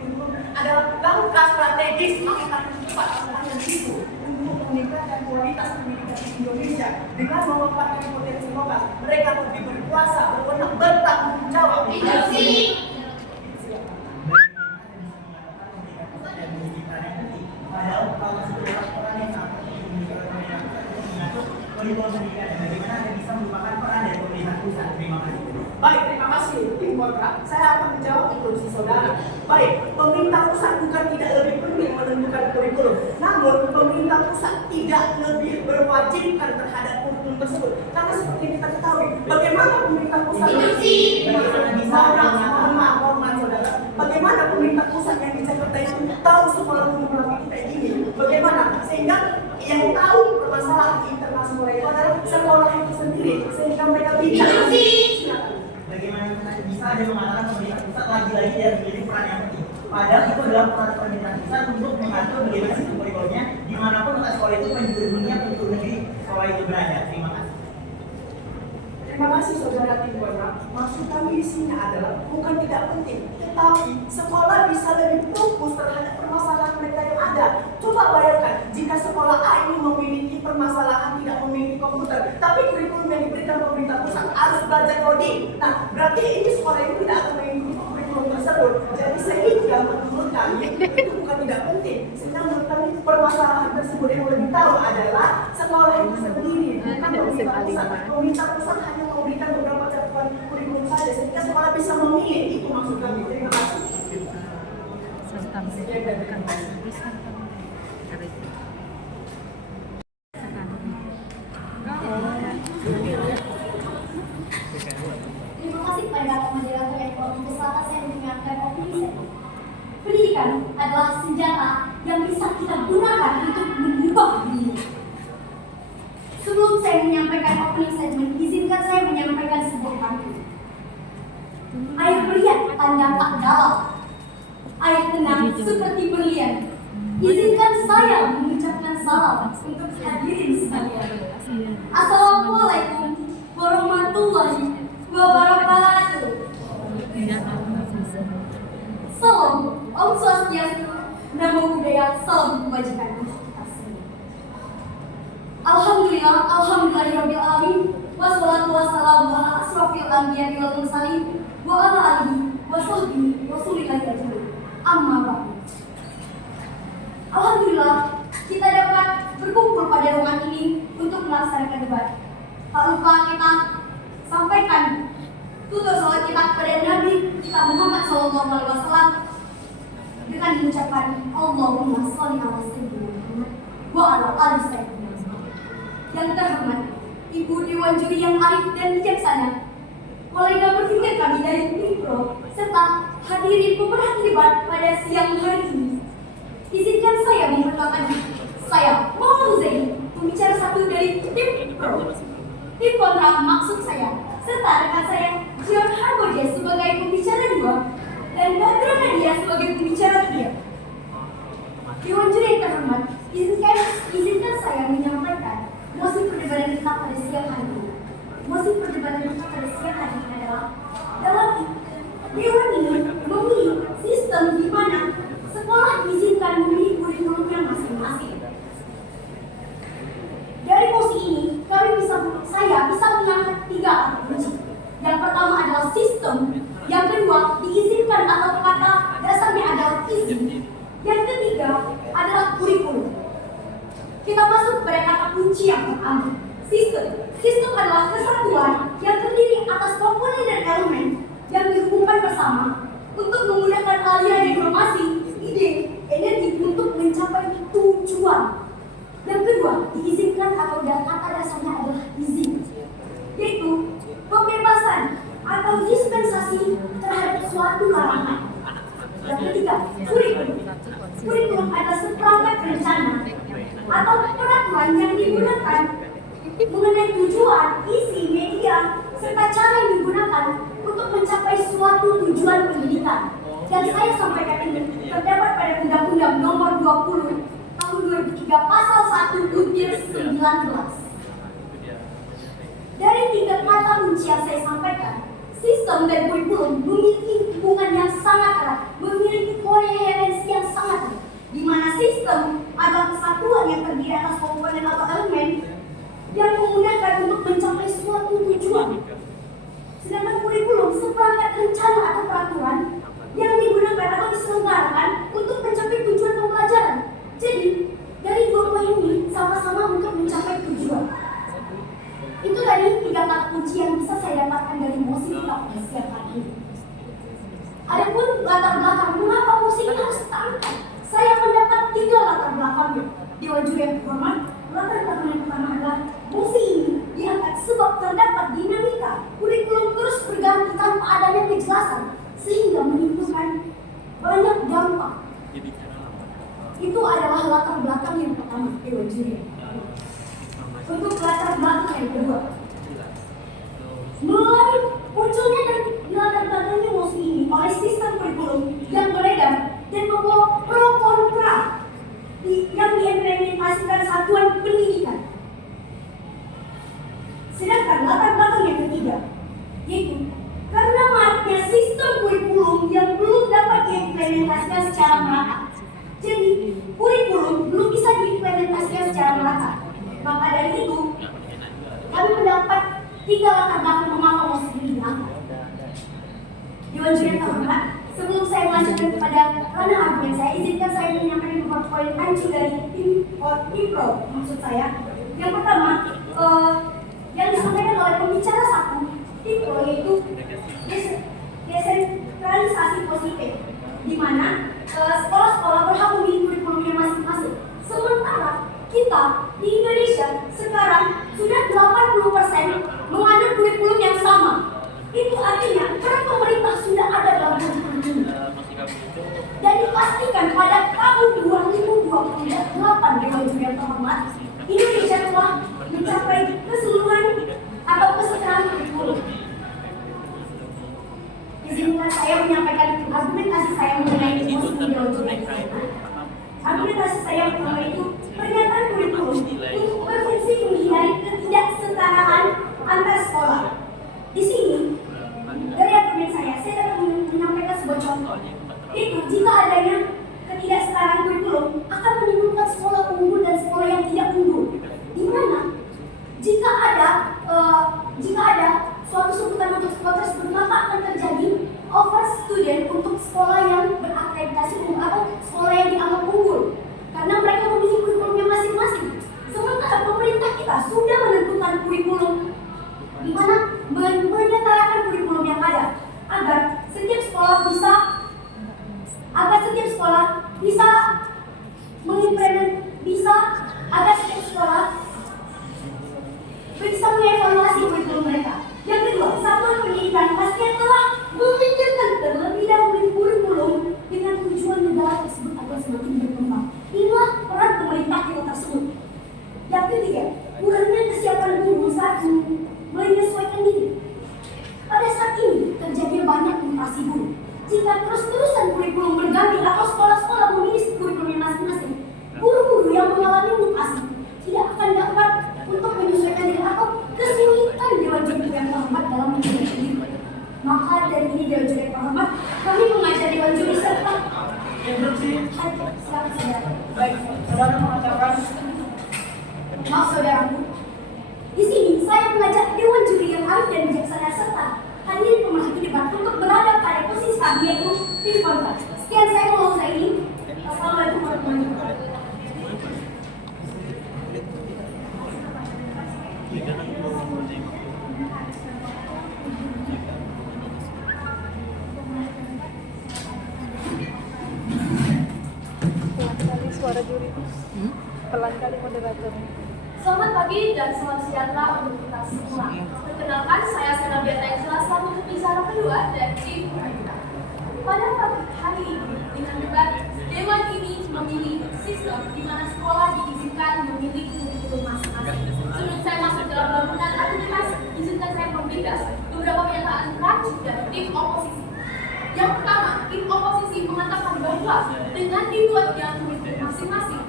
kurikulum adalah langkah strategis angkatan 4 angkatan itu untuk meningkatkan kualitas pendidikan di Indonesia dengan memanfaatkan potensi lokal. Mereka lebih berkuasa, berwenang, bertanggung jawab. Kurikulum pendidikan dan bagaimana Anda bisa merupakan peran dari pemerintah pusat. Terima kasih. Baik, terima kasih tim kontrak. Saya akan menjawab instruksi saudara. Baik, pemerintah pusat bukan tidak lebih penting menentukan kurikulum, namun pemerintah pusat tidak lebih berwajibkan terhadap kurikulum tersebut. Karena seperti kita ketahui, bagaimana pemerintah pusat saudara, bagaimana pemerintah pusat yang di Jakarta itu tahu sekolah umum kayak gini, bagaimana sehingga yang tahu permasalahan internal sekolah itu adalah sekolah itu sendiri, sehingga mereka bicara. Bagaimana bisa ada mengatakan pemerintah pusat lagi-lagi dia menjadi peran yang penting? Padahal itu adalah peran pemerintah pusat untuk mengatur bagaimana sistem kurikulumnya dimanapun letak sekolah itu penjuru dunia penjuru negeri sekolah itu berada. Terima kasih. Terima kasih saudara tim kontrak. Maksud kami di sini adalah bukan tidak penting, tetapi sekolah bisa lebih fokus terhadap permasalahan mereka yang ada. Coba bayangkan jika sekolah A ini memiliki permasalahan tidak memiliki komputer, tapi kurikulum yang diberikan pemerintah pusat harus belajar coding. Nah, berarti ini sekolah ini tidak akan mengikuti kurikulum tersebut. Jadi sehingga menurut kami itu bukan tidak penting. Sehingga menurut kami permasalahan tersebut yang lebih tahu adalah sekolah itu sendiri, bukan pemerintah pusat. Pemerintah pusat hanya memberikan beberapa catatan kurikulum saja, sehingga sekolah bisa memilih. Itu maksud kami. Terima kasih. Terima kasih kepada moderator yang telah kesempatan saya mendengarkan opini saya. Pendidikan adalah senjata yang bisa kita gunakan untuk mengubah dunia. Sebelum saya menyampaikan opening statement, izinkan saya menyampaikan sebuah pantun. Air melihat tanda tak dalam, air tenang seperti berlian. Izinkan saya mengucapkan salam untuk hadirin sekalian. Assalamualaikum warahmatullahi wabarakatuh. Salam Om Swastiastu, Namo Buddhaya, salam kebajikan untuk kita semua. Alhamdulillahirabbil alamin, wassalatu wassalamu ala asrofil anbiya'i wal mursalin wa ala alihi wa sahbihi rasulillahi ajmain. Amma ba'du. Alhamdulillah, kita dapat berkumpul pada ruangan ini untuk melaksanakan debat. Tak lupa kita sampaikan tutur salat kita kepada Nabi kita Muhammad SAW dengan mengucapkan Allahumma sholli ala sayyidina Muhammad wa ala ali sayyidina Muhammad. Yang terhormat Ibu Dewan Juri yang arif dan bijaksana, kolega berpikir kami dari Unipro, serta hadirin pemerhati debat pada siang hari ini. Izinkan saya memperkenalkan saya Muhammad Zaini, pembicara satu dari tim Pro. Tim kontra maksud saya, serta rekan saya Jion Harboje sebagai pembicara 2 dan Badra Nadia sebagai pembicara 3. Dewan Juri yang terhormat, izinkan saya menyampaikan mosi perdebatan kita pada siang hari ini. Mosi perdebatan kita pada siang hari ini adalah dalam Dewan ini memilih sistem di mana sekolah diizinkan memilih kurikulumnya masing-masing. Dari mosi ini, saya bisa mengangkat 3 kata kunci. Yang pertama adalah sistem, yang kedua diizinkan atau kata dasarnya adalah izin, yang ketiga adalah kurikulum. Kita masuk pada kata kunci yang pertama, sistem. Sistem adalah kesatuan yang terdiri atas komponen dan elemen yang dihubungkan bersama untuk memudahkan aliran informasi, ide, energi untuk mencapai tujuan. Yang kedua, diizinkan atau kata dasarnya adalah izin, yaitu pembebasan atau dispensasi terhadap suatu larangan. Yang ketiga, kurikulum. Kurikulum adalah seperangkat rencana atau peraturan yang digunakan mengenai tujuan, isi, media, serta cara yang digunakan untuk mencapai suatu tujuan pendidikan. Yang saya sampaikan ini terdapat pada Undang-Undang Nomor 20 Tahun 2003 Pasal 1 Butir 19. Dari 3 kata kunci yang saya sampaikan, sistem dan kurikulum memiliki hubungan yang sangat erat, memiliki korelasi latar belakang mengapa musik ini harus kita angkat. Saya mendapat 3 latar belakangnya. Dewan juri yang terhormat, latar belakang yang pertama adalah musik ini diangkat sebab terdapat dinamika kurikulum terus berganti tanpa adanya kejelasan sehingga menimbulkan banyak dampak. Itu adalah latar belakang yang pertama, Dewan juri. Untuk latar belakang yang kedua, mulai munculnya dan latar belakangnya musik ini oleh sistem kurikulum yang beredar dan membawa pro kontra yang diimplementasikan satuan pendidikan. Sedangkan latar belakang yang ketiga, yaitu karena maraknya sistem kurikulum yang belum dapat diimplementasikan secara merata. Jadi, kurikulum belum bisa diimplementasikan secara merata. Maka dari itu, kami mendapat 3 latar belakang mengapa musik ini diangkat. Dewan juri yang terhormat, sebelum saya melanjutkan kepada ranah argumen saya, izinkan saya menyampaikan beberapa poin anjing dari impro maksud saya. Yang pertama, yang disampaikan oleh pembicara satu impro yaitu desentralisasi positif, di mana sekolah-sekolah berhak memilih kurikulumnya masing-masing. Sementara kita di Indonesia sekarang sudah 80% menganut kurikulum yang sama. Itu artinya peran pemerintah sudah ada dalam kurikulum ini. Dan dipastikan pada tahun 2028 Dewan Juri yang terhormat, Indonesia telah mencapai keseluruhan atau kesetaraan kurikulum. Izinkan saya menyampaikan argumentasi saya mengenai musik di Dewan Juri yang terhormat. Argumentasi saya pertama itu pernyataan kurikulum untuk berfungsi menghindari ketidaksetaraan antar sekolah. Di sini, dari argumen saya dapat menyampaikan sebuah contoh. Itu jika adanya ketidaksetaraan kurikulum akan menimbulkan sekolah unggul dan sekolah yang tidak unggul. Di mana jika ada suatu sebutan untuk sekolah tersebut, maka akan terjadi over student untuk sekolah yang berakreditasi unggul atau sekolah yang dianggap unggul karena mereka memilih kurikulumnya masing-masing. Sementara pemerintah kita sudah menentukan kurikulum di mana menyetarakan kurikulum yang ada agar setiap sekolah bisa mengevaluasi kurikulum mereka. Yang kedua, satuan pendidikan pastinya telah memikirkan terlebih dahulu kurikulum dengan tujuan negara tersebut agar semakin berkembang. Inilah peran pemerintah kita tersebut. Yang ketiga, kurangnya kesiapan guru saat menyesuaikan diri. Pada saat ini terjadi banyak mutasi guru. Jika terus-terusan kurikulum berganti atau sekolah-sekolah memilih kurikulumnya masing-masing, guru-guru yang mengalami mutasi tidak akan dapat untuk menyesuaikan diri atau kesulitan Dewan Juri yang terhormat dalam menyesuaikan diri. Maka dari ini Dewan Juri yang terhormat, kami mengajak Dewan Juri serta Baik, saudara mengatakan. Maaf saudaraku, di sini saya mengajak Dewan Juri yang arif dan bijaksana serta hadirin pemerhati debat untuk berada pada posisi kami yaitu tim kontra. Sekian saya mau saya ini. Assalamualaikum warahmatullahi wabarakatuh. Pelan kali suara juri. Pelan kali moderatornya. Selamat pagi dan selamat sejahtera untuk kita semua. Perkenalkan, saya Senabia Taisla selaku pembicara kedua dari tim kita. Pada pagi hari ini, dengan debat, Dewan ini memilih sistem di mana sekolah diizinkan memilih kurikulum masing-masing. Sebelum saya masuk dalam bangunan argumentasi, izinkan saya membahas beberapa pernyataan rancu dari tim oposisi. Yang pertama, tim oposisi mengatakan bahwa dengan dibuatnya kurikulum masing-masing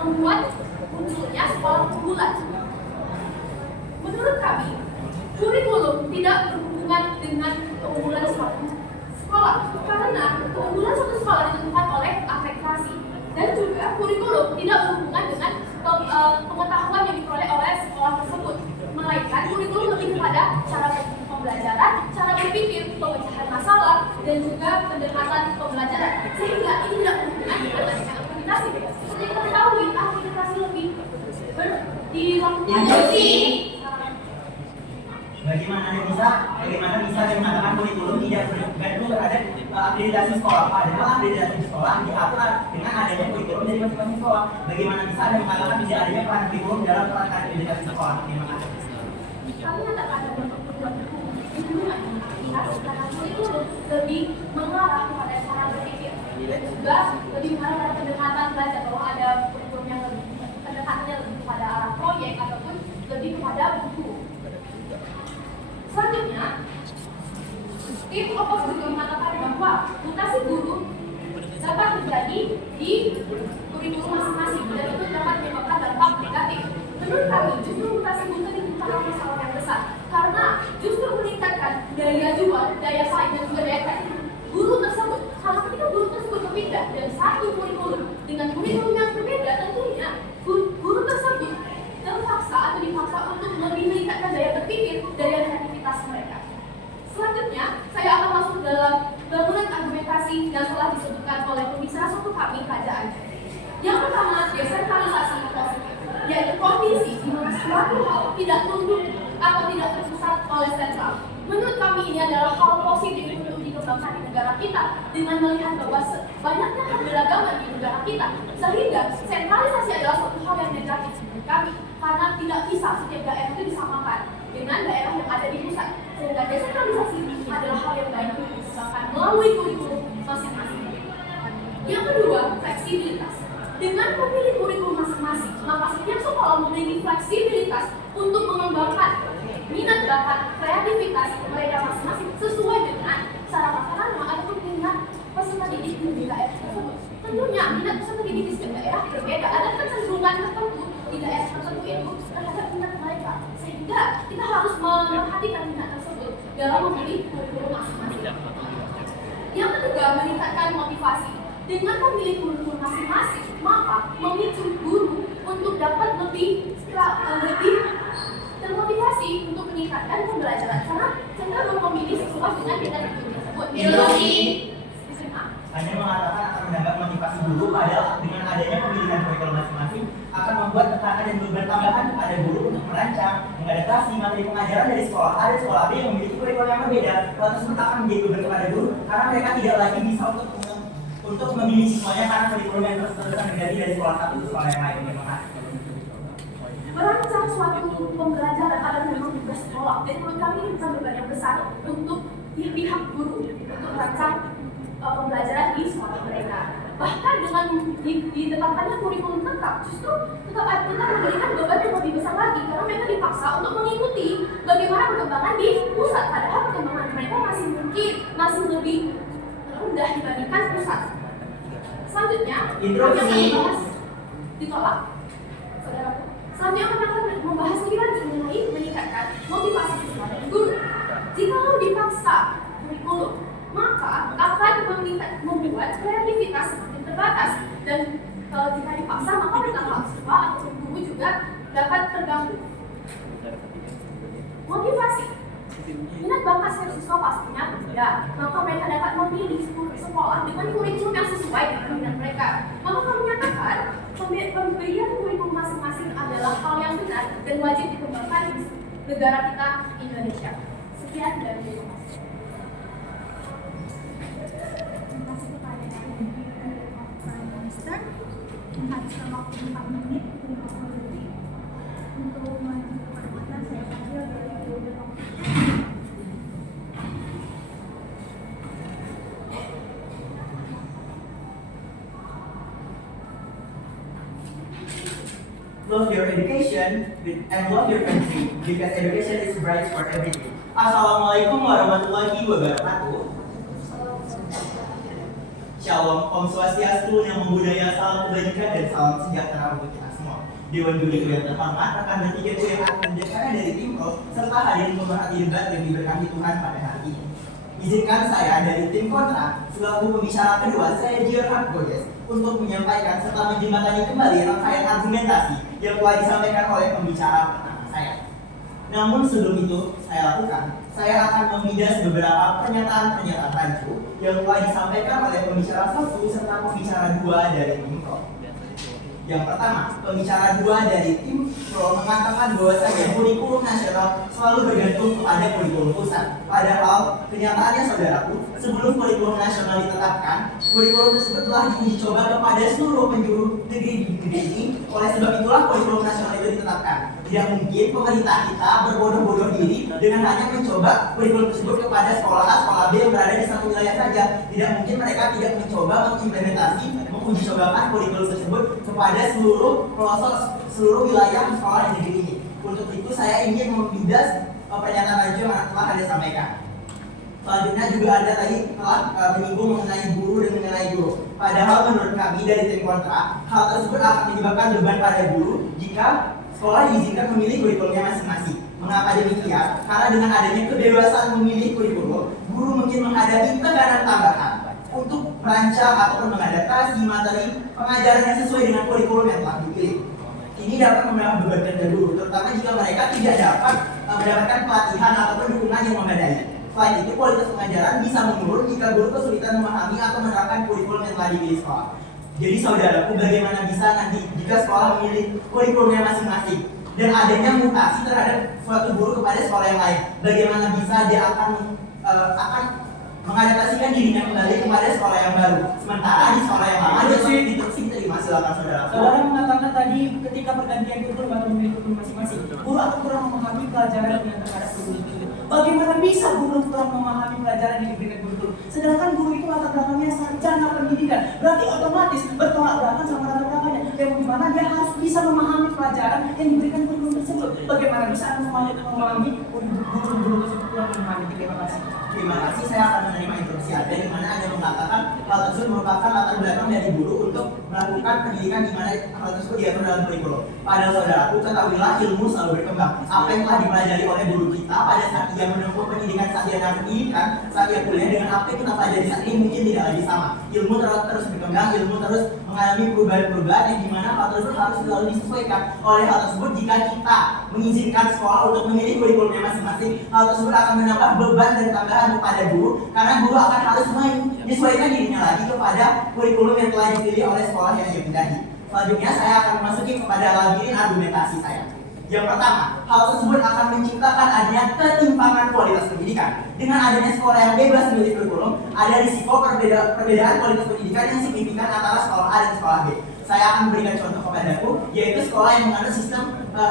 membuat munculnya sekolah unggulan. Menurut kami, kurikulum tidak berhubungan dengan keunggulan suatu sekolah karena keunggulan suatu sekolah ditentukan oleh akreditasi dan juga kurikulum tidak berhubungan dengan pengetahuan yang diperoleh oleh sekolah tersebut, melainkan kurikulum lebih kepada cara pembelajaran, cara berpikir, pemecahan masalah dan juga pendekatan pembelajaran, sehingga ini tidak berhubungan dengan akreditasi. Seperti kita ketahui, akreditasi lebih dilakukan Baik, Bagaimana bisa dia mengatakan kurikulum tidak bergantung terhadap akreditasi sekolah, padahal akreditasi sekolah diatur dengan adanya kurikulum dari masing-masing sekolah. Bagaimana bisa dia mengatakan tidak adanya peran kurikulum dalam peran akreditasi sekolah? Terima kasih. Kami katakan ada pertemuan karena kurikulum lebih mengarah kepada cara berpikir dan juga lebih mengarah pada pendekatan belajar, bahwa ada kurikulum yang lebih pendekatannya lebih kepada arah proyek ataupun lebih kepada buku. Selanjutnya, tim Opos juga mengatakan bahwa mutasi guru dapat terjadi di kurikulum masing-masing dan itu dapat menyebabkan dampak negatif. Menurut kami, justru mutasi guru tadi merupakan masalah yang besar karena justru meningkatkan daya jual, daya saing dan juga daya tarik guru tersebut. Karena ketika guru tersebut berpindah dari satu kurikulum dengan kurikulum yang berbeda, tentunya guru tersebut terpaksa atau dipaksa untuk lebih meningkatkan daya berpikir, daya kreativitas mereka. Selanjutnya, saya akan masuk dalam bangunan argumentasi yang telah disebutkan oleh pembicara satu kami, kerajaan. Yang pertama, desentralisasi positif, yaitu kondisi di mana suatu hal tidak tunduk atau tidak terpusat oleh sentral. Menurut kami ini adalah hal positif untuk dikembangkan di negara kita dengan melihat bahwa banyaknya keberagaman di negara kita, sehingga sentralisasi adalah suatu hal yang negatif menurut kami karena tidak bisa setiap daerah itu disamakan dengan daerah yang ada di pusat. Sehingga desentralisasi adalah hal yang baik untuk dikembangkan melalui kurikulum masing-masing. Yang kedua, fleksibilitas. Dengan memilih kurikulum masing-masing, maka setiap sekolah memiliki fleksibilitas untuk mengembangkan minat bakat kreativitas mereka masing-masing sesuai dengan cara prasarana ataupun minat peserta didik di daerah tersebut. Tentunya minat peserta didik di setiap daerah berbeda, ada kecenderungan tertentu di daerah tertentu itu terhadap minat mereka, sehingga kita harus memperhatikan minat tersebut dalam memilih kurikulum masing-masing. Yang ketiga, meningkatkan motivasi. Dengan memilih kurikulum masing-masing, maka memicu guru untuk dapat lebih termotivasi untuk meningkatkan pembelajaran karena cenderung memilih sesuai dengan minat guru tersebut. Hanya mengatakan akan mendapat motivasi guru, padahal dengan adanya pemilihan kurikulum masing-masing akan membuat tekanan dan beban tambahan kepada guru untuk merancang, mengadaptasi materi pengajaran dari sekolah A dan sekolah B yang memiliki kurikulum yang berbeda. Hal tersebut akan menjadi beban kepada guru karena mereka tidak lagi bisa untuk memilih siswanya karena kurikulum yang terus-terusan terjadi dari sekolah satu ke sekolah yang lain. Terima kasih. Merancang suatu pembelajaran adalah memang tugas sekolah, dan menurut kami ini bukan beban yang besar untuk pihak guru untuk merancang pembelajaran di sekolah mereka. Bahkan dengan ditetapkannya kurikulum tetap, justru tetap memberikan beban yang lebih besar lagi karena mereka dipaksa untuk mengikuti bagaimana perkembangan di pusat, padahal perkembangan mereka masih lebih rendah dibandingkan pusat. Selanjutnya, kami akan membahas ditolak, saudaraku. Selanjutnya kami akan membahas lebih lanjut mengenai meningkatkan motivasi siswa dan guru. Jika dipaksa kurikulum, maka akan membuat kreativitas semakin terbatas, dan kalau jika dipaksa maka mental siswa atau guru juga dapat terganggu. Motivasi. Minat bakat setiap siswa pastinya berbeda, maka mereka dapat memilih sekolah dengan kurikulum yang sesuai dengan minat mereka. Maka kami menyatakan pemberian kurikulum masing-masing adalah hal yang benar dan wajib dikembangkan di negara kita Indonesia. Sekian dari saya. Terima kasih kepada Prime Minister menghabiskan waktu 4 menit untuk menyampaikan saya panggil dari Guru Love your education and love your country because education is bright for everything. Assalamualaikum warahmatullahi wabarakatuh. Shalom, Om Swastiastu, Namo Buddhaya, salam kebajikan dan salam sejahtera untuk kita semua. Dewan Juri yang terhormat, rekan berpikirku yang akan bijaksana dari tim Pro, serta hadirin pemerhati debat yang diberkahi Tuhan pada hari ini. Izinkan saya dari tim kontra, selaku pembicara kedua, saya Giorhan Godes, untuk menyampaikan serta menjembatani kembali rangkaian argumentasi yang telah disampaikan oleh pembicara pertama saya. Namun sebelum itu saya lakukan, saya akan memidas beberapa pernyataan-pernyataan rancu yang telah disampaikan oleh pembicara satu serta pembicara dua dari tim Pro. Yang pertama, pembicara 2 dari tim Pro mengatakan bahwasanya kurikulum nasional selalu bergantung kepada kurikulum pusat. Padahal kenyataannya saudaraku, sebelum kurikulum nasional ditetapkan, kurikulum tersebut telah diuji coba kepada seluruh penjuru negeri di negeri ini. Oleh sebab itulah kurikulum nasional itu ditetapkan. Tidak mungkin pemerintah kita berbodoh-bodoh diri dengan hanya mencoba kurikulum tersebut kepada sekolah A, sekolah B yang berada di satu wilayah saja. Tidak mungkin mereka tidak mencoba mengimplementasi, menguji cobakan kurikulum tersebut kepada seluruh pelosok, seluruh wilayah sekolah di negeri ini. Untuk itu saya ingin membidas pernyataan Raju yang telah Anda sampaikan. Selanjutnya juga ada tadi telah menyinggung mengenai guru dan mengenai guru. Padahal menurut kami dari tim kontra, hal tersebut akan menyebabkan beban pada guru jika sekolah diizinkan memilih kurikulumnya masing-masing. Mengapa demikian? Karena dengan adanya kebebasan memilih kurikulum, guru mungkin menghadapi tekanan tambahan untuk merancang ataupun mengadaptasi materi pengajaran yang sesuai dengan kurikulum yang telah dipilih. Ini dapat membebankan guru, terutama jika mereka tidak dapat mendapatkan pelatihan ataupun dukungan yang memadai. Selain itu, kualitas pengajaran bisa menurun jika guru kesulitan memahami atau menerapkan kurikulum yang telah dipilih sekolah. Jadi saudaraku, bagaimana bisa nanti jika sekolah memilih kurikulumnya masing-masing dan adanya mutasi terhadap suatu guru kepada sekolah yang lain, bagaimana bisa dia akan mengadaptasikan dirinya kembali kepada sekolah yang baru, sementara di sekolah yang lama dia sudah diteruskan diterima. Silakan saudara. Saudara mengatakan tadi ketika pergantian kurikulum atau memilih kurikulum masing-masing, guru akan kurang memahami pelajaran yang terhadap kurikulum itu. Bagaimana bisa guru kurang memahami pelajaran yang diberikan kurikulum? Sedangkan guru itu latar belakangnya sarjana pendidikan, berarti otomatis bertolak belakang sama latar belakangnya. Yang dimana dia harus bisa memahami pelajaran yang diberikan kurikulum tersebut. Bagaimana bisa memahami guru-guru tersebut kurang memahami? Terima kasih. Terima kasih, saya akan menerima instruksi Anda di mana Anda mengatakan hal tersebut merupakan latar belakang dari guru untuk melakukan pendidikan di mana hal tersebut diatur dalam kurikulum. Padahal saudaraku, ketahuilah ilmu selalu berkembang. Apa yang telah dipelajari oleh guru kita pada saat ia menempuh pendidikan, saat ia pendidikan, saat ia kuliah dengan apa yang kita pelajari saat ini mungkin tidak lagi sama. Ilmu terus berkembang, ilmu terus mengalami perubahan-perubahan yang dimana hal tersebut harus selalu disesuaikan. Oleh hal tersebut, jika kita mengizinkan sekolah untuk memilih kurikulumnya masing-masing, hal tersebut akan menambah beban dan tambahan kepada guru, karena guru akan harus menyesuaikan dirinya lagi kepada kurikulum yang telah dipilih oleh sekolah yang ia pindahi. Selanjutnya saya akan memasuki kepada labirin argumentasi saya. Yang pertama, hal tersebut akan menciptakan adanya ketimpangan kualitas pendidikan. Dengan adanya sekolah yang bebas memilih kurikulum, ada risiko perbedaan kualitas pendidikan yang signifikan antara sekolah A dan sekolah B. Saya akan memberikan contoh kepadaku, yaitu sekolah yang menganut sistem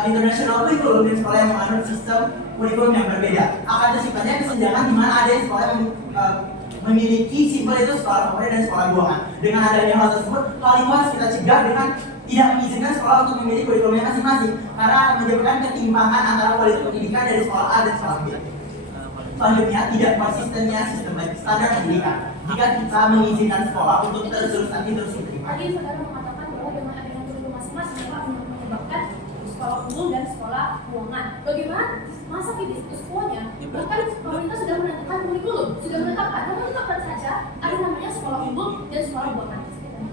international kurikulum dan sekolah yang menganut sistem kurikulum yang berbeda. Akan terciptanya kesenjangan di mana ada yang sekolah yang memiliki simpel itu sekolah favorit dan sekolah buangan. Dengan adanya hal tersebut, hal itu harus kita cegah dengan tidak mengizinkan sekolah untuk memilih kurikulumnya masing-masing, karena akan menyebabkan ketimpangan antara kualitas pendidikan dari sekolah A dan sekolah B. Selanjutnya, tidak konsistennya sistem standar pendidikan. Jika kita mengizinkan sekolah untuk terus-terusan diterima. Tadi saudara mengatakan bahwa dengan adanya kurikulum masing-masing akan menyebabkan sekolah umum dan sekolah buangan. Bagaimana masa di sekolahnya? Bahkan pemerintah sudah menentukan kurikulum, sudah menetapkan, namun tetap saja ada namanya sekolah umum dan sekolah buangan.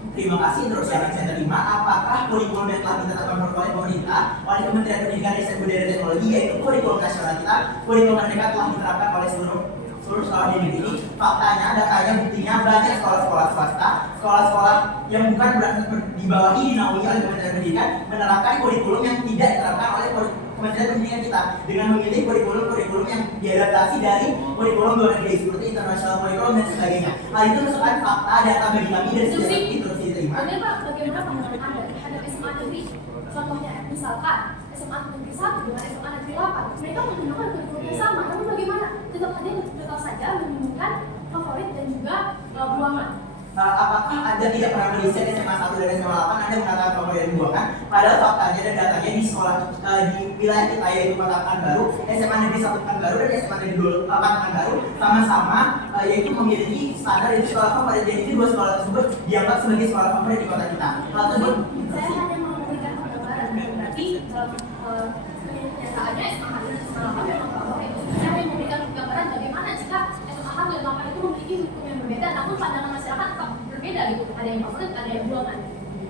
Terima kasih, terus yang saya terima. Apakah kurikulum yang telah ditetapkan oleh pemerintah oleh Kementerian Pendidikan, Riset, Budaya dan Teknologi, yaitu kurikulum nasional kita, kurikulum mereka telah diterapkan oleh seluruh sekolah di negeri ini? Faktanya, datanya, buktinya banyak sekolah-sekolah swasta, sekolah-sekolah yang bukan dibawahi dinaungi oleh Kementerian Pendidikan menerapkan kurikulum yang tidak diterapkan oleh Kementerian Pendidikan kita dengan memilih kurikulum yang diadaptasi dari kurikulum luar negeri seperti international kurikulum dan sebagainya. Hal itu merupakan fakta data bagi kami dan sudah terus diterima. Bagaimana pandangan Anda terhadap SMA negeri? Contohnya, misalkan SMA negeri 1 dengan SMA negeri 8, mereka menggunakan kurikulum yang sama, namun bagaimana? Tetap saja menggunakan favorit dan juga buangan. Apakah Anda tidak pernah meriset SMA 1 dan SMA 8, Anda mengatakan favorit dan buangan? Padahal faktanya dan datanya di sekolah di wilayah kita, yaitu Kota Pekanbaru, SMA Negeri 1 Pekanbaru dan SMA Negeri 8 Pekanbaru sama-sama yaitu memiliki standar itu sekolah favorit, dan itu dua sekolah tersebut dianggap sebagai sekolah favorit di kota kita. Hal tersebut Saya hanya memberikan gambaran, berarti kenyataannya SMA 1 dan SMA 8 memang favorit. Saya hanya memberikan gambaran bagaimana jika SMA 1 dan 8 itu memiliki hukum yang berbeda, namun pandangan masyarakat tetap berbeda gitu. Ada yang favorit, ada yang buangan.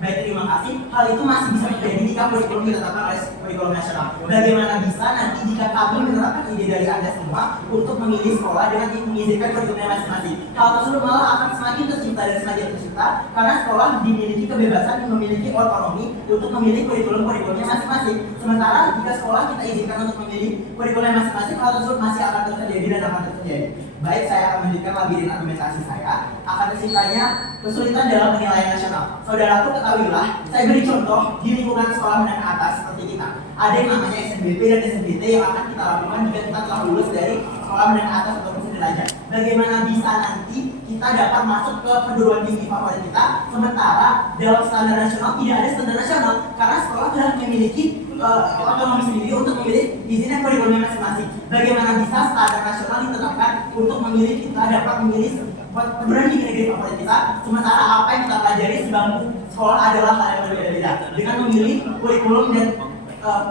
baik, terima kasih. Hal itu masih bisa terjadi jika kurikulum ditetapkan oleh kurikulum nasional. Bagaimana bisa nanti jika kami menerapkan ide dari Anda semua untuk memilih sekolah dengan mengizinkan kurikulumnya masing-masing? Hal tersebut malah akan semakin tercipta dan semakin tercipta kita karena sekolah dimiliki kebebasan, memiliki otonomi untuk memilih kurikulum-kurikulumnya masing-masing. Sementara jika sekolah kita izinkan untuk memilih kurikulum masing-masing, hal tersebut masih akan terjadi dan akan terjadi. Baik, saya akan melanjutkan labirin argumentasi saya. Akan tersingkatnya, kesulitan dalam penilaian nasional. Saudaraku ketahuilah, saya beri contoh di lingkungan sekolah menengah atas seperti kita. Ada yang namanya SNBP dan SNBT yang akan kita lakukan jika kita telah lulus dari sekolah menengah atas ataupun sederajat. Bagaimana bisa nanti kita dapat masuk ke perguruan tinggi favorit kita, sementara dalam standar nasional tidak ada standar nasional karena sekolah sudah memiliki otonomi sendiri untuk memilih izinnya kurikulumnya masing-masing. Bagaimana bisa standar nasional ditetapkan untuk memilih kita dapat memilih perguruan tinggi negeri favorit kita, sementara apa yang kita pelajari sebangku sekolah adalah hal yang berbeda-beda dengan memilih kurikulum dan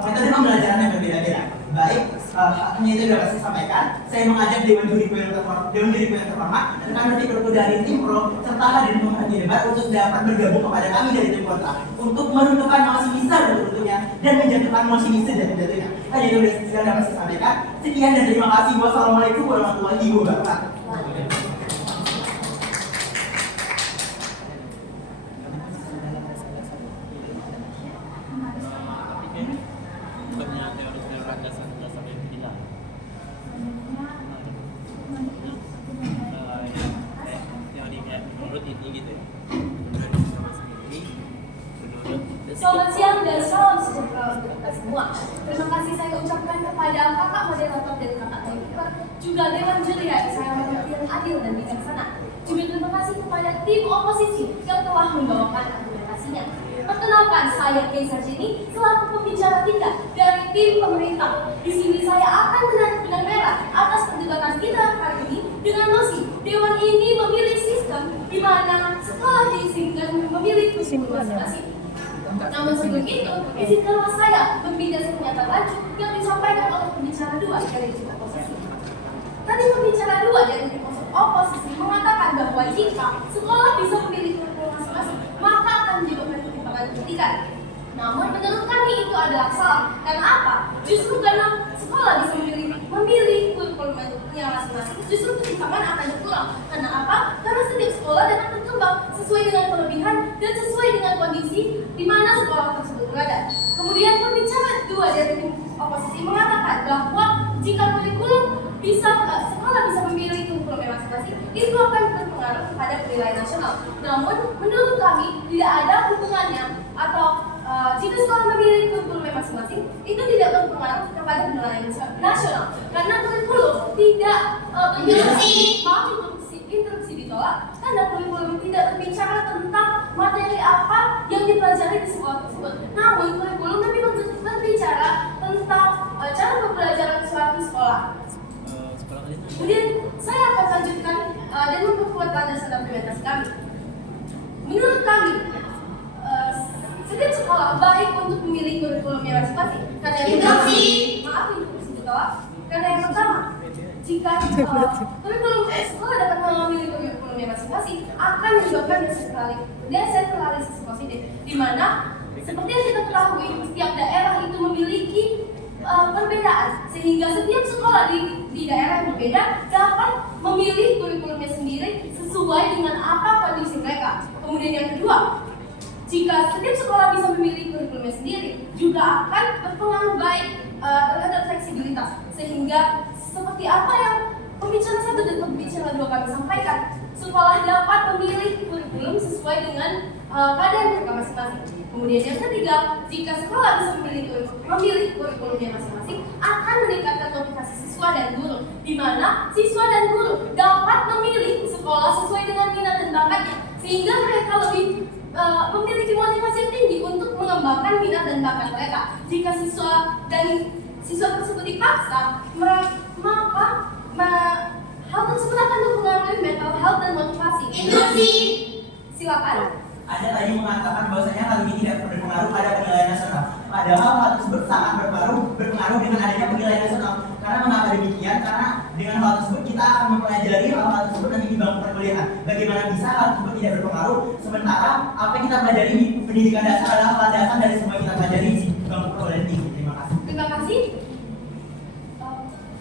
metode pembelajaran yang berbeda-beda. Baik, hanya itu dapat saya sampaikan. Saya mengajak Dewan Juri yang terhormat, rekan berpikirku dari tim pro serta hadirin pemerhati debat untuk dapat bergabung kepada kami dari tim kontra untuk menentukan mosi misal dan tentunya dan menjatuhkan mosi misal dan tentunya. Hanya itu yang dapat saya sampaikan. Sekian dan terima kasih. Wassalamualaikum warahmatullahi wabarakatuh. Selamat siang dan salam sejahtera untuk kita semua. Terima kasih saya ucapkan kepada kakak moderator dan kakak timekeeper, juga Dewan Juri yang saya hormati yang adil dan bijaksana. Juga terima kasih kepada tim oposisi yang telah membawakan argumentasinya. Perkenalkan, saya Keisa Jenny selaku pembicara 3 dari tim pemerintah. Di sini saya akan menarik benang merah atas perdebatan kita kali ini dengan mosi Dewan ini memilih sistem di mana sekolah diizinkan memilih kurikulum masing-masing. Namun sebelum itu, izinkanlah saya membidas pernyataan lanjut yang disampaikan oleh pembicara 2 dari tim oposisi. Tadi pembicara 2 dari tim oposisi mengatakan bahwa jika sekolah bisa memilih kurikulum masing-masing, maka akan menyebabkan ketimpangan pendidikan. Namun menurut kami itu adalah salah. Karena apa? Justru karena sekolah bisa memilih kurikulumnya masing-masing, justru ketimpangan akan berkurang. Karena apa? Karena setiap sekolah dapat berkembang sesuai dengan kelebihan dan sesuai dengan kondisi di mana sekolah tersebut berada. Kemudian pembicara 2 dari tim oposisi mengatakan bahwa jika kurikulum sekolah bisa memilih kurikulum masing-masing, itu akan berpengaruh pada penilaian nasional. Namun menurut kami tidak ada hubungannya atau jika sekolah memilih kurikulum masing-masing, itu tidak berpengaruh kepada penilaian nasional karena kurikulum tidak interupsi ditolak karena kurikulum tidak berbicara tentang materi apa yang dipelajari di sekolah tersebut. Namun kurikulum lebih berbicara tentang cara pembelajaran suatu sekolah. Kemudian saya akan lanjutkan dan memperkuat landasan argumentasi kami. Menurut kami, setiap sekolah baik untuk memilih kurikulumnya masing-masing. Karena yang pertama, jika kurikulum sekolah dapat memilih kurikulumnya masing-masing, akan menyebabkan desentralisasi positif, di mana seperti yang kita ketahui, setiap daerah itu memiliki perbedaan, sehingga setiap sekolah di daerah yang berbeda dapat memilih kurikulumnya sendiri sesuai dengan apa kondisi mereka. Kemudian yang kedua, jika setiap sekolah bisa memilih kurikulumnya sendiri, juga akan berpengaruh baik terhadap fleksibilitas, sehingga seperti apa yang pembicara 1 dan pembicara 2 kami sampaikan, sekolah dapat memilih kurikulum sesuai dengan keadaan mereka masing-masing. Kemudian yang ketiga, jika sekolah bisa memilih kurikulumnya masing-masing, akan meningkatkan motivasi siswa dan guru, di mana siswa dan guru dapat memilih sekolah sesuai dengan minat dan bakatnya, sehingga mereka lebih memiliki motivasi yang tinggi untuk mengembangkan minat dan bakat mereka. Jika siswa tersebut dipaksa, maka hal tersebut akan mempengaruhi mental health dan motivasi. Silakan. Anda tadi mengatakan bahwasanya hal ini tidak berpengaruh pada penilaian nasional. Padahal hal tersebut sangat berpengaruh dengan adanya penilaian nasional. Karena mengapa demikian? Karena dengan hal tersebut kita akan mempelajari hal tersebut nanti di bangku perkuliahan. Bagaimana bisa hal tersebut tidak berpengaruh? Sementara apa yang kita pelajari di pendidikan dasar adalah landasan dari semua yang kita pelajari di bangku perkuliahan tinggi. Terima kasih. Terima kasih.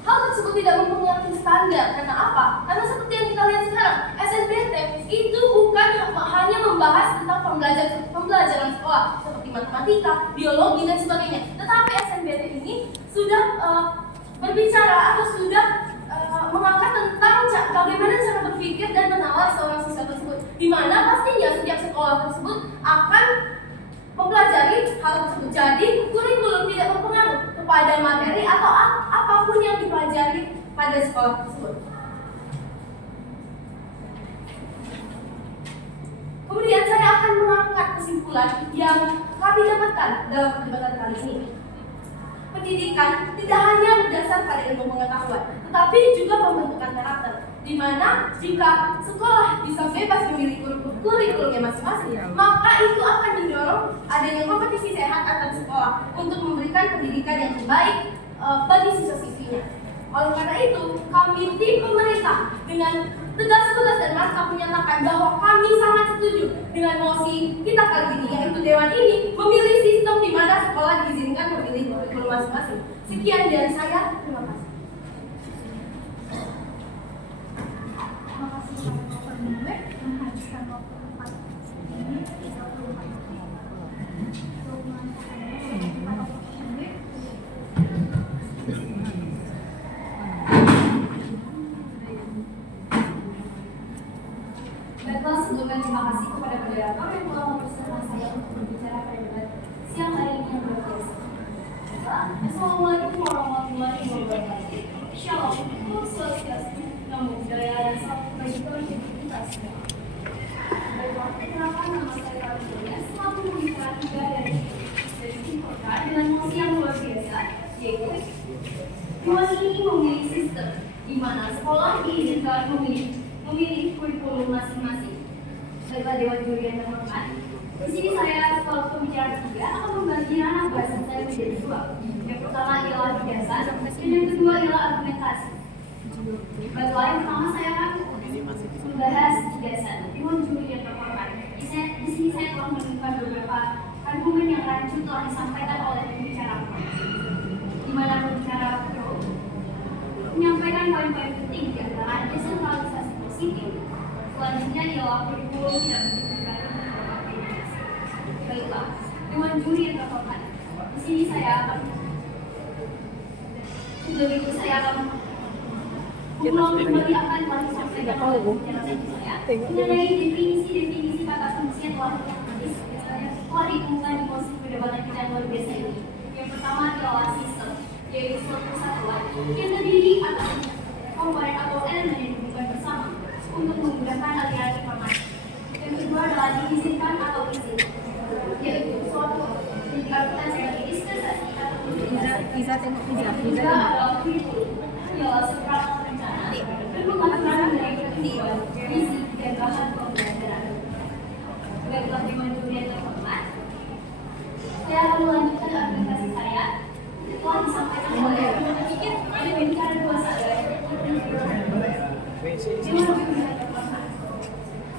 Hal tersebut tidak mempengaruhi standar. Karena apa? Karena seperti yang kita lihat sekarang, SNBT itu bukan hanya hanya membahas tentang pembelajaran sekolah seperti matematika, biologi dan sebagainya. Tetapi SNBT ini sudah berbicara atau sudah mengangkat tentang bagaimana cara berpikir dan menawar seorang siswa tersebut, di mana pastinya setiap sekolah tersebut akan mempelajari hal tersebut. Jadi kurikulum tidak berpengaruh kepada materi atau apapun yang dipelajari pada sekolah tersebut. Kemudian saya akan mengangkat kesimpulan yang kami dapatkan dalam perdebatan kali ini. Pendidikan tidak hanya berdasar pada ilmu pengetahuan, tetapi juga pembentukan karakter, di mana jika sekolah bisa bebas memilih kurikulumnya masing-masing, maka itu akan mendorong adanya kompetisi sehat antar sekolah untuk memberikan pendidikan yang terbaik bagi siswa-siswinya. Oleh karena itu, kami tim pemerintah dengan tegas dan mantap menyatakan bahwa kami sangat setuju dengan mosi kita kali ini, yaitu Dewan ini memilih sistem di mana sekolah diizinkan memilih kurikulum masing-masing. Sekian dari saya, terima kasih. Terima kasih kepada Bapak Nubek yang menghabiskan waktu 4 menit 30 detik untuk menyampaikan kepada Bapak Nubek. Baiklah, sebelumnya terima kasih kepada moderator yang telah mempersilahkan saya untuk berbicara pada debat siang hari ini yang luar biasa. Assalamualaikum warahmatullahi wabarakatuh. Shalom, Om Swastiastu, Namo Buddhaya, dan salam kebajikan untuk kita semua. Baiklah, perkenalkan nama saya Rani Julia, selaku pembicara 3 dari tim Kota dengan mosi yang luar biasa, yaitu Dewan ini memilih sistem di mana sekolah diizinkan memilih kurikulum masing-masing. Baiklah Dewan Juri yang terhormat, di sini saya selaku pembicara 3 akan membagi ranah bahasan saya menjadi 2. Yang pertama ialah gagasan dan yang kedua ialah argumentasi. Baiklah, yang pertama saya akan membahas gagasan. Dewan Juri yang terhormat, di sini saya telah menemukan beberapa argumen yang rancu telah disampaikan oleh pembicara pro, di mana pembicara pro menyampaikan poin-poin penting di antara desentralisasi positif. Selanjutnya ialah kurikulum tidak menunjukkan organisasi. Baiklah, Dewan Juri yang terhormat, di sini saya akan mengulang kembali apa yang telah disampaikan oleh penjelasan saya mengenai definisi kata fungsi yang telah ditemukan di posisi perdebatan kita yang luar biasa ini. Yang pertama adalah sistem, yaitu suatu kesatuan yang terdiri atas komponen atau elemen yang dihubungkan bersama untuk memudahkan aliran informasi. Yang kedua adalah diizinkan atau izin, yaitu suatu yang diartikan sebagai dispensasi atau Bisa tengok Fiza. juga adalah kurikulum, ialah seperangkat rencana dan pengaturan dari ketentuan, visi dan bahan pembelajaran. Baiklah Dewan Juri yang terhormat, saya akan melanjutkan argumentasi saya telah disampaikan oleh pembicara 2 saya. Dewan Juri yang terhormat,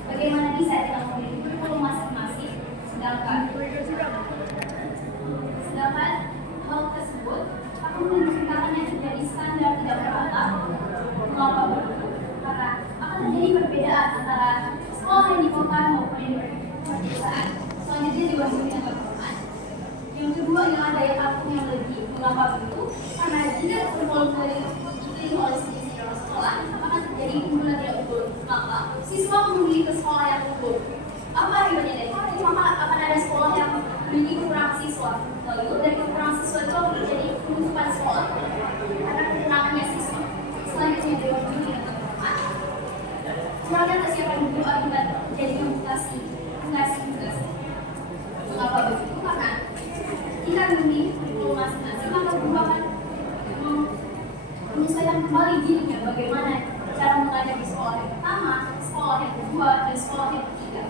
bagaimana bisa kita memilih kurikulum masing-masing, sedangkan hal tersebut akan menunjukkannya menjadi standar tidak merata. Mengapa begitu? Karena akan terjadi perbedaan antara sekolah yang di kota maupun yang di pedesaan. Selanjutnya Dewan Juri yang terhormat, yang kedua adalah daya tampung yang lebih. Mengapa begitu? Karena jika bervoluntari dipilih oleh siswa sekolah, akan terjadi unggulan tidak unggul. Maka siswa memilih ke sekolah yang unggul. Apa akibatnya dari itu? Maka akan ada sekolah yang memiliki kekurangan siswa. Lalu dari kekurangan siswa itu menjadi penutupan sekolah karena kekurangannya siswa. Selanjutnya Dewan Juri yang terhormat, kurangnya kesiapan guru akibat terjadinya mutasi tugas. Mengapa begitu? Karena jika memilih kurikulum masing-masing, maka guru akan menyesuaikan kembali dirinya bagaimana cara mengajar di sekolah yang pertama, sekolah yang kedua, dan sekolah yang ketiga.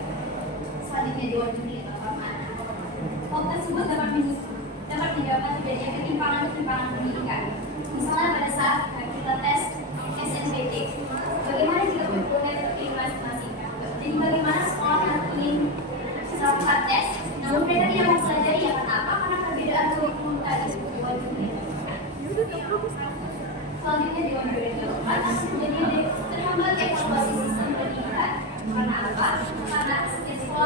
Selanjutnya Dewan Juri yang terhormat, hal tersebut dapat menyebabkan terjadinya ketimpangan pendidikan. Misalnya pada saat kita tes SNBT, bagaimana jika kurikulumnya terpilih masing-masing? Jadi bagaimana sekolah yang ingin melakukan tes, namun mereka tidak mempelajari ya kenapa? Karena perbedaan kurikulum tadi. Dewan Juri. Selanjutnya Dewan Juri yang terhormat akan menjadi terhambat evaluasi sistem pendidikan. Karena apa? Karena setiap sekolah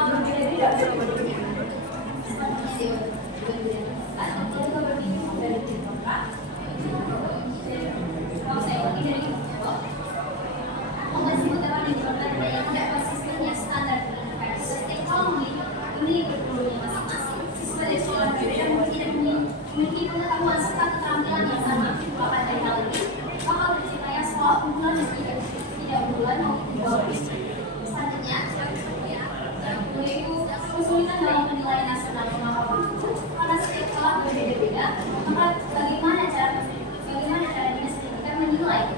kesulitan dalam penilaian nasional mengapa begitu? Karena setiap sekolah berbeda-beda. Maka bagaimana cara dinas pendidikan menilai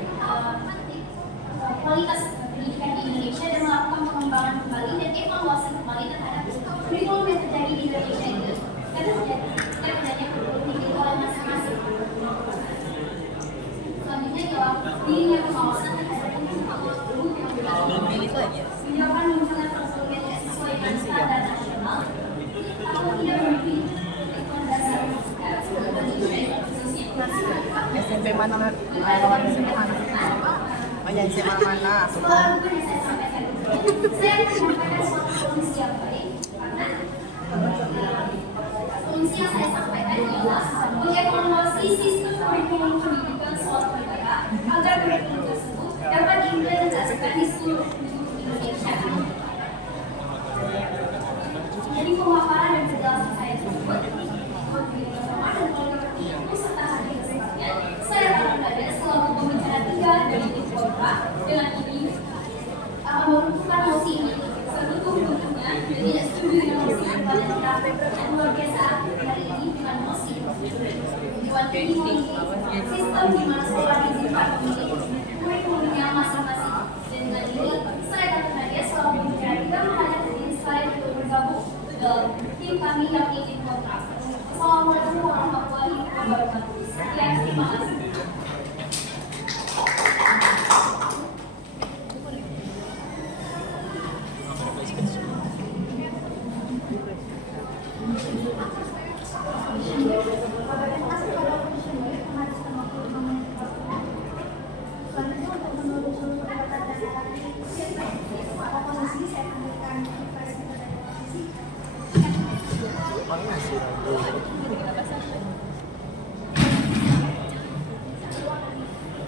kualitas pendidikan di Indonesia dan melakukan pengembangan kembali dan evaluasi kembali terhadap kurikulum yang terjadi di Indonesia ini karena setiap adanya kurikulum yang oleh masing-masing. Selanjutnya adalah minimnya pengawasan terhadap kurikulum yang berlaku. Menjawabkan misalnya kurikulum yang tidak sesuai dengan standar nasional atau tidak memiliki kurikulum dasar SMP mana? Lawan SMP mana? Banyak SMA mana? Sekolah bukan yang saya sampaikan. Saya akan menyampaikan suatu solusi yang baik karena solusi yang saya sampaikan adalah mengevaluasi sistem kurikulum pendidikan suatu negara agar kurikulum tersebut dapat diimplementasikan di seluruh Indonesia. Jadi pemaparan dan penjelasan saya tersebut memberi bersama dan mengerti serta hadir sebagian. Saya akan berada selalu pembicara 3 dari dengan ini akan menentukan mosi ini seluruh bentuknya dan tidak setuju dengan mosi yang pada dan luar biasa hari ini dengan mosi Dewan ini memiliki sistem di mana sekolah diizinkan memilih kurikulumnya masing-masing dan dengan ini saya akan berada selalu pembicara 3 mengajak diri saya untuk bergabung dalam tim kami yang ingin kontrak. Assalamualaikum warahmatullahi wabarakatuh. Sekian, terima kasih.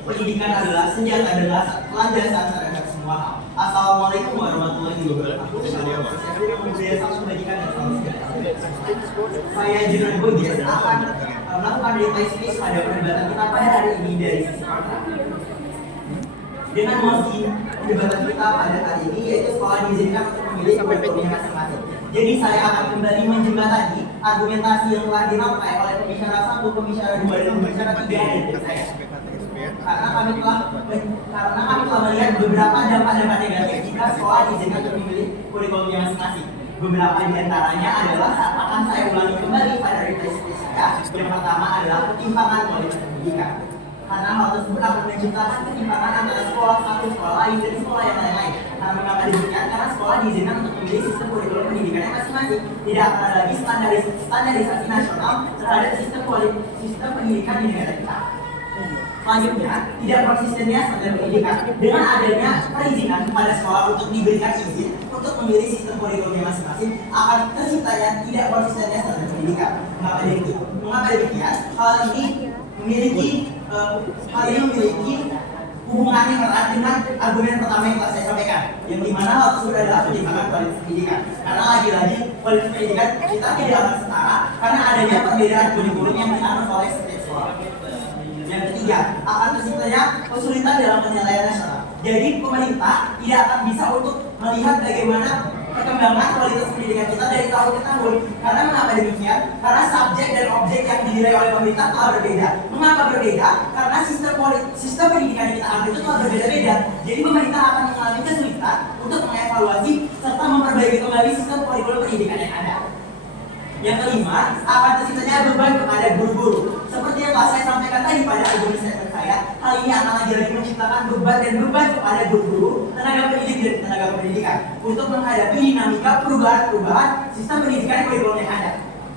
Pendidikan adalah senjata, adalah landasan terhadap semua hal. Assalamualaikum warahmatullahi wabarakatuh. Budaya salam kebajikan dan salam sejahtera. Saya Junan Boy akan melakukan reply speech pada perdebatan kita pada hari ini dari sisi kontrak. Dengan mosi perdebatan kita pada hari ini yaitu sekolah diizinkan untuk memilih kurikulumnya masing-masing. Jadi saya akan kembali menjembatani argumentasi yang telah dirangkai oleh pembicara 1, pembicara 2, dan pembicara 3 dari saya. Karena kami telah melihat beberapa dampak-dampak negatif jika sekolah diizinkan untuk memilih kurikulumnya masing-masing. Beberapa di antaranya adalah akan saya ulangi kembali pada representasi saya. Yang pertama adalah ketimpangan kualitas pendidikan. Karena hal tersebut akan menciptakan ketimpangan antara sekolah satu, sekolah lain, dan sekolah yang lain-lain. Karena mengapa demikian? Karena sekolah diizinkan untuk memilih sistem kurikulum pendidikannya masing-masing. Tidak akan ada lagi standarisasi nasional terhadap sistem pendidikan di negara kita. Selanjutnya, tidak konsistennya standar pendidikan. Dengan adanya perizinan kepada sekolah untuk diberikan izin untuk memilih sistem kurikulumnya masing-masing, akan terciptanya tidak konsistennya standar pendidikan. Mengapa demikian? Hal ini memiliki hubungan yang erat dengan argumen pertama yang telah saya sampaikan, yang dimana hal tersebut adalah ketimpangan kualitas pendidikan. Karena lagi-lagi kualitas pendidikan kita tidak akan setara karena adanya perbedaan kurikulum yang dianut oleh setiap sekolah. Yang ketiga, akan terciptanya kesulitan dalam penilaian nasional. Jadi pemerintah tidak akan bisa untuk melihat bagaimana perkembangan kualitas pendidikan kita dari tahun ke tahun. Karena mengapa demikian? Karena subjek dan objek yang dinilai oleh pemerintah telah berbeda. Mengapa berbeda? Karena sistem pendidikan yang kita ambil itu telah berbeda-beda. Jadi pemerintah akan mengalami kesulitan untuk mengevaluasi serta memperbaiki kembali sistem kurikulum pendidikan yang ada. Yang kelima, akan terciptanya beban kepada guru-guru. Seperti yang telah saya sampaikan tadi pada argumen saya, hal ini akan lagi-lagi menciptakan beban kepada guru-guru, tenaga pendidik dan tenaga pendidikan untuk menghadapi dinamika perubahan sistem pendidikan kurikulum yang ada.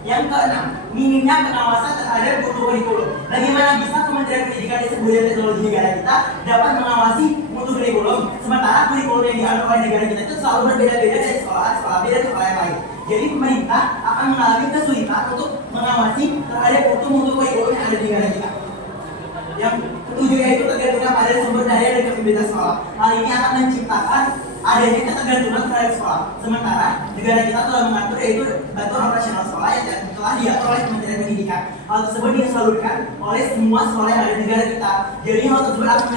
Yang keenam, minimnya pengawasan terhadap mutu kurikulum. Bagaimana bisa Kementerian Pendidikan dan Kebudayaan Teknologi negara kita dapat mengawasi mutu kurikulum, sementara kurikulum yang dianut oleh negara kita itu selalu berbeda-beda dari sekolah B dan sekolah yang lain. Jadi pemerintah akan mengalami kesulitan untuk mengawasi terhadap mutu kurikulum yang ada di negara kita. Yang ketujuh yaitu tergantung pada sumber daya dan kapabilitas sekolah. Hal ini akan menciptakan adanya ketergantungan terhadap sekolah. Sementara negara kita telah mengatur yaitu batur operasional sekolah yang telah diatur oleh Kementerian Pendidikan. Hal tersebut disalurkan oleh semua sekolah yang ada di negara kita. Jadi hal tersebut akan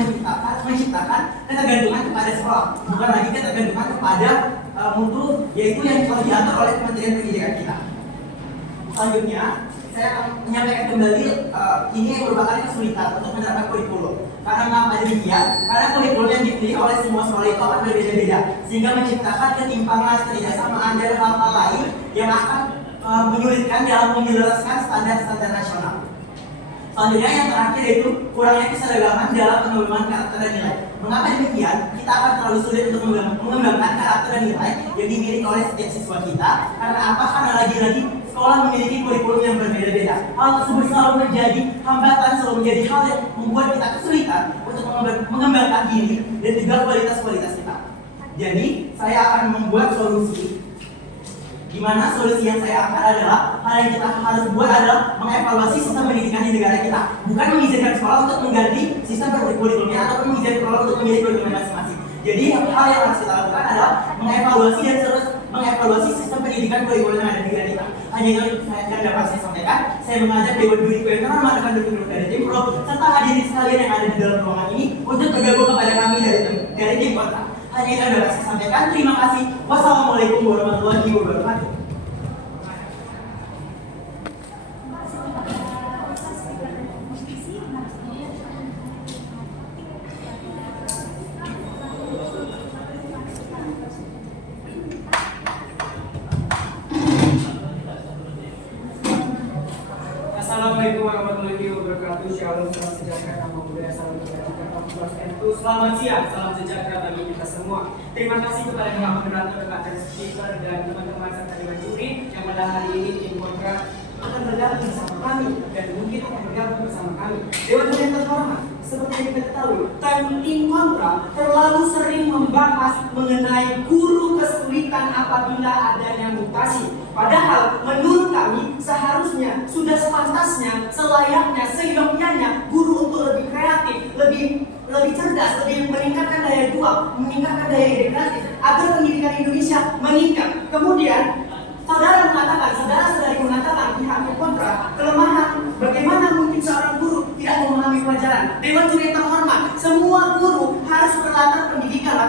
menciptakan ketergantungan kepada sekolah, bukan lagi ketergantungan kepada mutu, yaitu yang telah diatur oleh Kementerian Pendidikan kita. Selanjutnya, saya akan menyampaikan kembali ini yang merupakan kesulitan untuk menerapkan kurikulum. Karena mengapa demikian? Karena kurikulum yang dipilih oleh semua sekolah itu akan berbeda-beda, sehingga menciptakan ketimpangan, ketidaksamaan dan hal-hal lain yang akan menyulitkan dalam menjelaskan standar-standar nasional. Selanjutnya yang terakhir yaitu kurangnya keseragaman dalam pengembangan karakter dan nilai. Mengapa demikian? Kita akan terlalu sulit untuk mengembangkan karakter dan nilai yang dimiliki oleh setiap siswa kita. Karena apa? Karena lagi-lagi sekolah memiliki kurikulum yang berbeda-beda. Hal tersebut selalu menjadi hambatan, selalu menjadi hal yang membuat kita kesulitan untuk mengembangkan diri dan juga kualitas-kualitas kita. Jadi saya akan membuat solusi, di mana solusi yang saya angkat adalah hal yang kita harus buat adalah mengevaluasi sistem pendidikan di negara kita, bukan mengizinkan sekolah untuk mengganti sistem kurikulumnya ataupun mengizinkan sekolah untuk memilih kurikulum masing-masing. Jadi hal yang harus kita lakukan adalah mengevaluasi dan terus mengevaluasi sistem pendidikan kurikulum yang ada di negara kita. Hanya itu yang dapat saya sampaikan. Saya mengajak Dewan Juri yang terhormat rekan dari tim Pro serta hadirin sekalian yang ada di dalam ruangan ini untuk bergabung kepada kami dari tim Kontra. Hanya itu yang dapat saya sampaikan. Terima kasih. Wassalamualaikum warahmatullahi wabarakatuh. Assalamualaikum warahmatullahi wabarakatuh. Shalom, salam sejahtera, nama budaya, salam kebajikan, selamat siang, salam sejahtera bagi kita semua. Terima kasih kepada Bapak Moderator, Bapak Speaker, dan teman-teman serta Dewan Juri yang pada hari ini tim Kontra akan bergabung bersama kami dan mungkin akan bergabung bersama kami. Dewan Juri yang terhormat, seperti yang kita ketahui, tim Kontra terlalu sering membahas mengenai guru kesulitan apabila adanya mutasi. Padahal menurut kami seharusnya sudah sepantasnya, selayaknya, seyogyanya guru untuk lebih kreatif, lebih cerdas, lebih meningkatkan daya juang, meningkatkan daya ide kreatif agar pendidikan Indonesia meningkat. Kemudian saudara-saudari mengatakan pihaknya Kontra kelemahan. Bagaimana mungkin seorang guru tidak memahami pelajaran? Dewan Juri yang terhormat, semua guru harus berlatar pendidikan.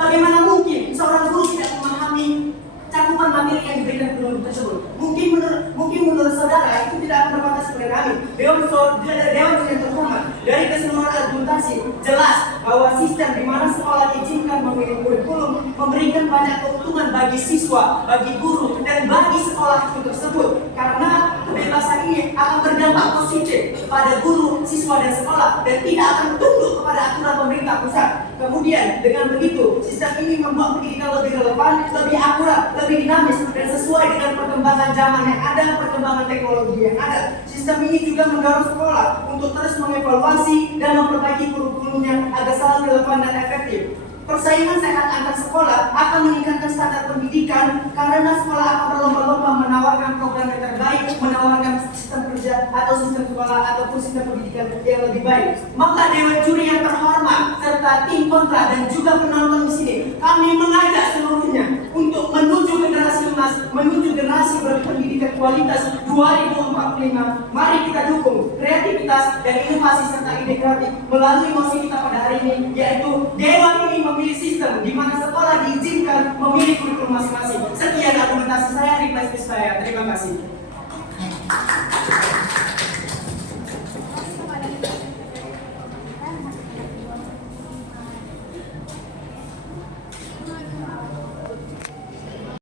Bagaimana mungkin seorang guru tidak memahami cakupan materi yang diberikan guru tersebut? Mungkin menurut saudara itu tidak akan berbatas kepada kami. Dewan Juri yang terhormat, dari keseluruhan argumentasi jelas bahwa sistem di mana sekolah diizinkan memilih kurikulum memberikan banyak keuntungan bagi siswa, bagi guru, dan bagi sekolah itu tersebut. Karena kebebasan ini akan berdampak positif pada guru, siswa, dan sekolah dan tidak akan tunduk kepada aturan pemerintah pusat. Kemudian dengan begitu sistem ini membuat pendidikan lebih relevan, lebih akurat, lebih dinamis, dan sesuai dengan perkembangan zaman yang ada, perkembangan teknologi yang ada. Sistem ini juga mendorong sekolah untuk terus mengevaluasi dan memperbaiki kurikulumnya agar selalu relevan dan efektif. Persaingan sehat antar sekolah akan meningkatkan standar pendidikan karena sekolah akan berlomba-lomba menawarkan program yang terbaik, menawarkan sistem kerja atau sistem sekolah ataupun sistem pendidikan yang lebih baik. Maka Dewan Juri yang terhormat serta tim Kontra dan juga penonton di sini, kami mengajak seluruhnya untuk menuju generasi emas, menuju generasi berpendidikan kualitas 2045. Mari kita dukung kreativitas dan inovasi serta ide kreatif melalui mosi kita pada hari ini, yaitu Dewan ini memilih sistem di mana sekolah diizinkan memilih kurikulum masing-masing. Sekian argumentasi saya, reply saya. Terima kasih.